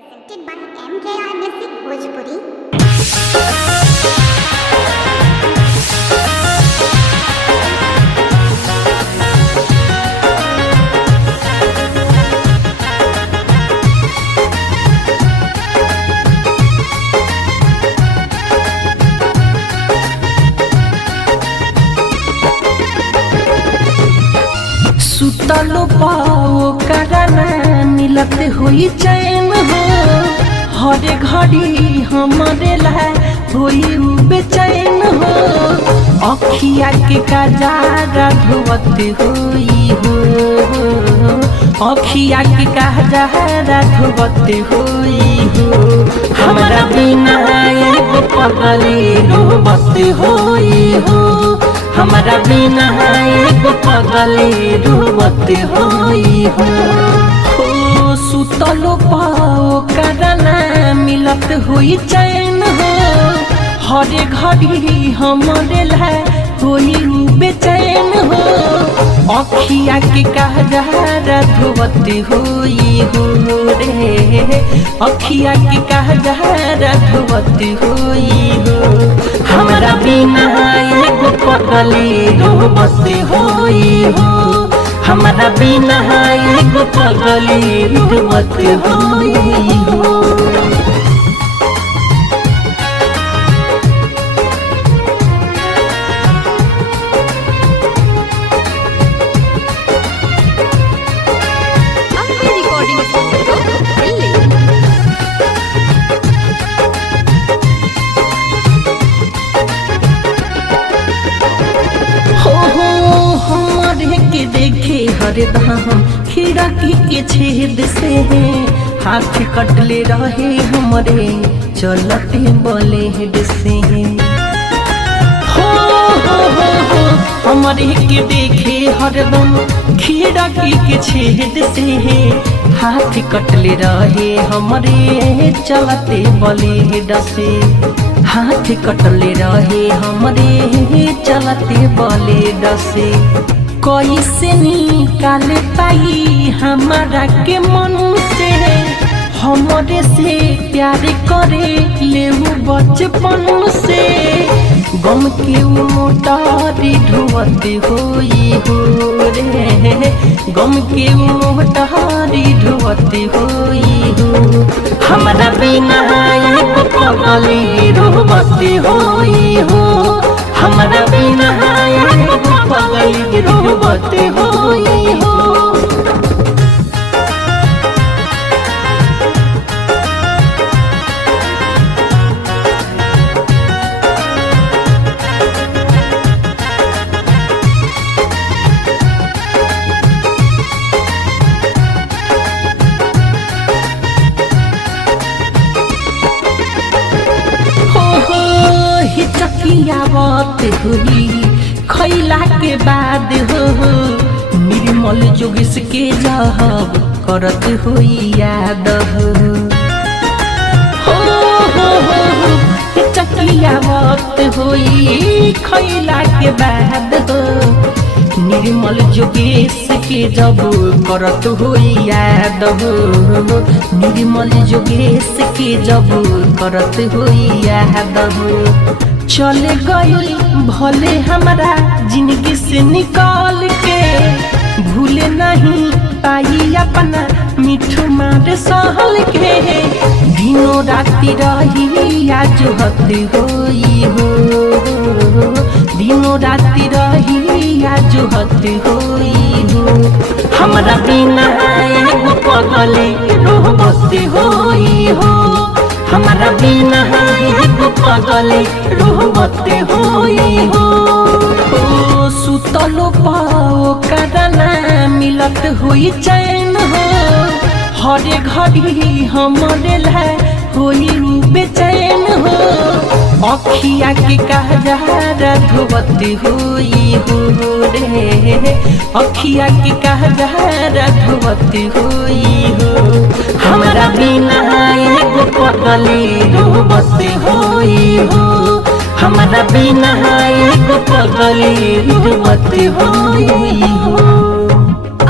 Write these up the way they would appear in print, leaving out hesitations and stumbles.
Presented by MKR Music Bhojpuri. सुतलो पाओ करना मिलत हुई चैन हो हरे घड़ी हमारे ला हुई बेचैन हो अखिया के काजरा धोवत हुई हो अखिया के काजरा धोवत हुई हो हमारा बिना एगो पगली रोवत हुई हो हमारा बिना एगो पगली रोवत होई हो सुतलो पाओ करना मिलत हुई चैन हो हरे घड़ी हमारे ला हुई बेचैन हो अखिया के काजरा धोवत हुई हो रे अखिया के काजरा धोवत हुई हो हमारा बिना एगो पगली रोवत होई हो हमारा बिना एगो पगली रोवत होई हो के देखे हरदम खिड़की के छेद से हाथ कटले रहे हमरे चलते ब्लेड से हो हमरे के देखे हरदम खिड़की के छेद से हाथ कटले रहे हमरे चलते ब्लेड से हाथ कटले रहे हमरे चलते ब्लेड से कैसे निकाल पाई हमारा के मन से हमरे से प्यार करे ले बचपन से गम के मोटारी ढोवत होई हो रे गम के मोटारी ढोवत होई हो हमारा बिना एगो पगली रोवत होई हो हमारा बिना एगो पगली रोवत होई हो हिचकियावत हुई खैला के बाद हो निर्मल जोगिस के जहब करत हुई याद हो हिचकियावत हुई खैला के बाद हो निर्मल जोगेश के जब करत हुई याद हो निर्मल जोगेश के जब करत हुई याद हो चले गई भले हमारा जिंदगी से निकाल के भूले नहीं पाई अपना मिठू मार सहल के दिनों राती रही आज हद होई हो दिनों राती रही आज हद होई हो हमारा बिना एगो पगली रोवत होई हो हमारा बिना एगो पगली रोवत होई हो सुतलो पाओ करना मिलत हुई चैन हो हरे घड़ी हमारे ला हुई बेचैन हो अखिया के काजरा धोवत हुई हो रे अखिया के काजरा धोवत हुई हो हमारा बिना एगो पगली रोवत होई हो हमारा बिना एगो पगली रोवत होई हो।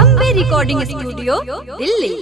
Ambe recording studio Delhi.